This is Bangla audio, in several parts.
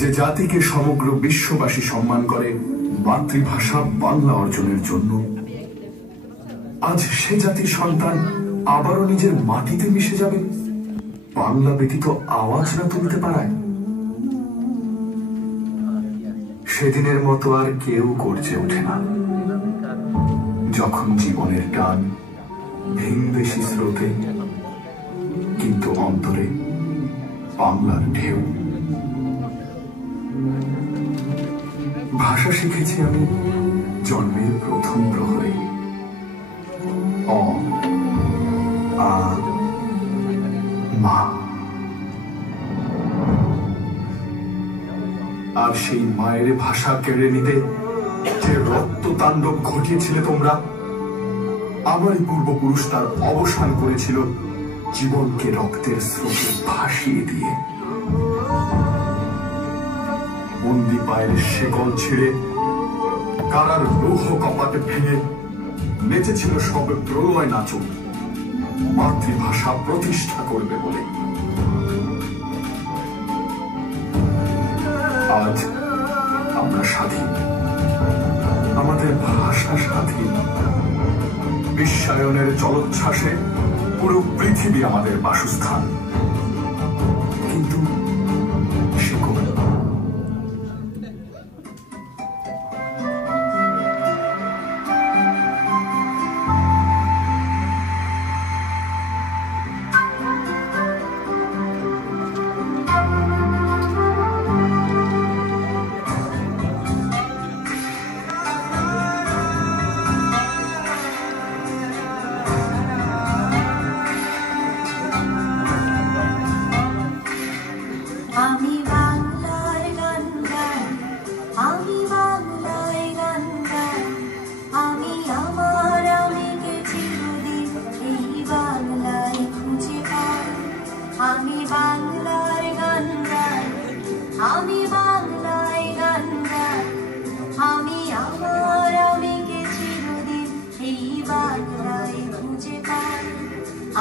যে জাতিকে সমগ্র বিশ্ববাসী সম্মান করে মাতৃভাষা বাংলা অর্জনের জন্য, আজ সে জাতির সন্তান আবারও নিজের মাটিতে মিশে যাবে বাংলা ব্যতীত আওয়াজ না তুলতে পারায়। সেদিনের মতো আর কেউ গর্জে ওঠে না যখন জীবনের টান ভিনদেশী স্রোতে, কিন্তু অন্তরে বাংলার ঢেউ। ভাষা শিখেছি আমি জন্মের প্রথম প্রহরে। অ আ মা। আর সেই মায়ের ভাষা কেড়ে নিতে যে রক্ত তাণ্ডব ঘটিয়েছিলে তোমরা, আমারই পূর্বপুরুষ তার অবসান করেছিল জীবনকে রক্তের স্রোতে ভাসিয়ে দিয়ে। বন্দি পায়ের শেকল ছিঁড়ে কারার লৌহ কপাটে ভেঙে নেচেছিল সব প্রলয় নাচক মাতৃভাষা প্রতিষ্ঠা করবে বলে। আজ আমরা স্বাধীন, আমাদের ভাষা স্বাধীন। বিশ্বায়নের জলোচ্ছ্বাসে পুরো পৃথিবী আমাদের বাসস্থান, কিন্তু আমি বাংলার গান গাই, আমি বাংলায় গান গাই, আমি আমার আমিকে চিরদিন এই বাংলায় খুঁজে পাই। আমি বাংলার গান গাই, আমি বাংলায় গান গাই, আমি আমার আমিকে চিরদিন এই বাংলায় খুঁজে পাই।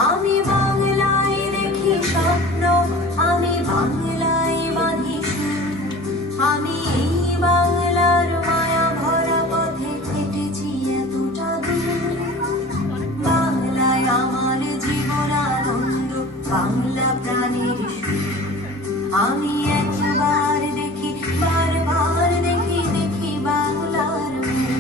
আমি বাংলায় দেখি স্বপ্ন, আমি বাংলায় বাঁধি সুর, আমি এই বাংলার মায়া ভরা পথে হেঁটেছি এতটা দূর। বাংলায় আমার জীবন আনন্দ, বাংলা প্রাণের সুর। আমি একবার দেখি, বারবার দেখি, দেখি বাংলার মুখ।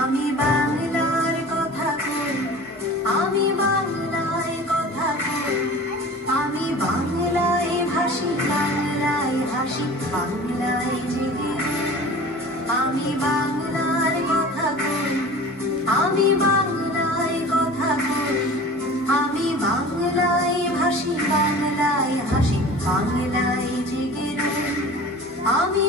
আমি বাংলার কথা কই, আমি বাংলায় কথা কই, আমি বাংলায় ভাসি, বাংলায় হাসি, বাংলায় জেগে। আমি বাংলার কথা কই, আমি বাংলায় কথা কই, আমি বাংলায় ভাসি, বাংলায় হাসি, বাংলায় জেগে। আমি